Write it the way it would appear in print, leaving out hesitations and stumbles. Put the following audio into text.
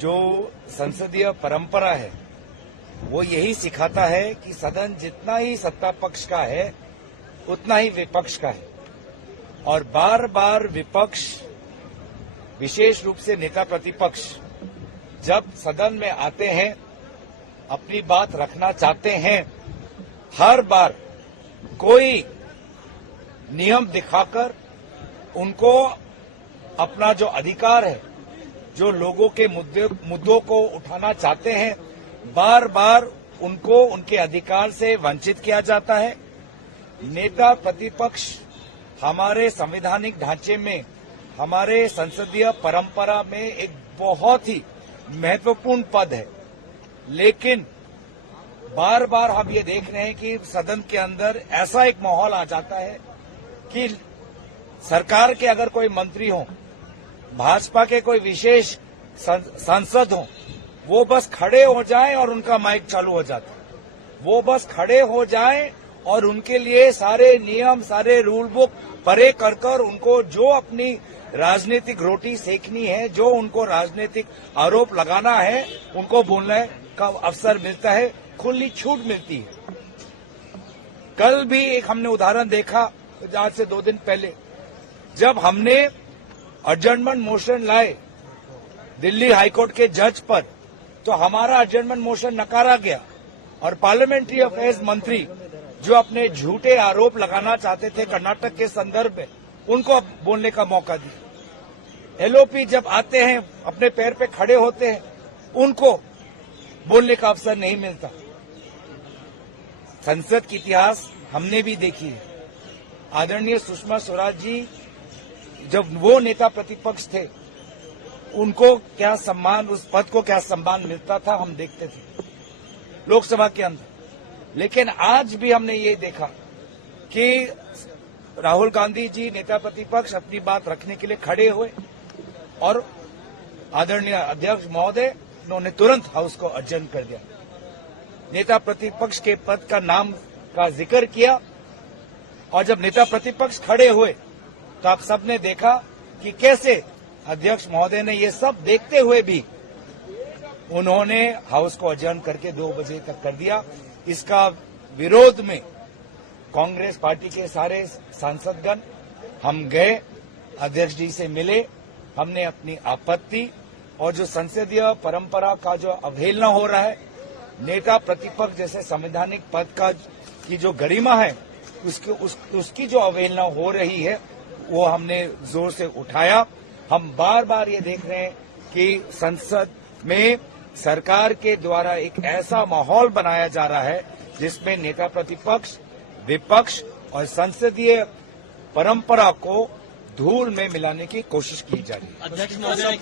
जो संसदीय परंपरा है वो यही सिखाता है कि सदन जितना ही सत्ता पक्ष का है उतना ही विपक्ष का है और बार बार विपक्ष, विशेष रूप से नेता प्रतिपक्ष, जब सदन में आते हैं, अपनी बात रखना चाहते हैं, हर बार कोई नियम दिखाकर उनको अपना जो अधिकार है, जो लोगों के मुद्दों को उठाना चाहते हैं, बार बार उनको उनके अधिकार से वंचित किया जाता है। नेता प्रतिपक्ष हमारे संवैधानिक ढांचे में, हमारे संसदीय परंपरा में एक बहुत ही महत्वपूर्ण पद है, लेकिन बार बार हम ये देख रहे हैं कि सदन के अंदर ऐसा एक माहौल आ जाता है कि सरकार के अगर कोई मंत्री हो, भाजपा के कोई विशेष सांसद हो, वो बस खड़े हो जाएं और उनका माइक चालू हो जाता है। वो बस खड़े हो जाएं और उनके लिए सारे नियम, सारे रूल बुक परे कर उनको जो अपनी राजनीतिक रोटी सेकनी है, जो उनको राजनीतिक आरोप लगाना है, उनको बोलने का अवसर मिलता है, खुली छूट मिलती है। कल भी एक हमने उदाहरण देखा, आज से 2 दिन पहले, जब हमने एडजर्नमेंट मोशन लाए दिल्ली हाईकोर्ट के जज पर, तो हमारा एडजर्नमेंट मोशन नकारा गया और पार्लियामेंट्री अफेयर्स मंत्री जो अपने झूठे आरोप लगाना चाहते थे कर्नाटक के संदर्भ में, उनको बोलने का मौका दिया। एलओपी जब आते हैं, अपने पैर पे खड़े होते हैं, उनको बोलने का अवसर नहीं मिलता। संसद की इतिहास हमने भी देखी है। आदरणीय सुषमा स्वराज जी जब वो नेता प्रतिपक्ष थे, उनको क्या सम्मान, उस पद को क्या सम्मान मिलता था, हम देखते थे लोकसभा के अंदर। लेकिन आज भी हमने ये देखा कि राहुल गांधी जी नेता प्रतिपक्ष अपनी बात रखने के लिए खड़े हुए और आदरणीय अध्यक्ष महोदय उन्होंने तुरंत हाउस को अडजर्न कर दिया। नेता प्रतिपक्ष के पद का नाम का जिक्र किया और जब नेता प्रतिपक्ष खड़े हुए तो आप सबने देखा कि कैसे अध्यक्ष महोदय ने ये सब देखते हुए भी उन्होंने हाउस को अडजर्न करके 2 बजे तक कर दिया। इसका विरोध में कांग्रेस पार्टी के सारे सांसदगण हम गए, अध्यक्ष जी से मिले, हमने अपनी आपत्ति और जो संसदीय परंपरा का जो अवहेलना हो रहा है, नेता प्रतिपक्ष जैसे संवैधानिक पद का की जो गरिमा है, उसकी जो अवहेलना हो रही है, वो हमने जोर से उठाया। हम बार बार ये देख रहे हैं कि संसद में सरकार के द्वारा एक ऐसा माहौल बनाया जा रहा है जिसमें नेता प्रतिपक्ष, विपक्ष और संसदीय परंपरा को धूल में मिलाने की कोशिश की जा रही है।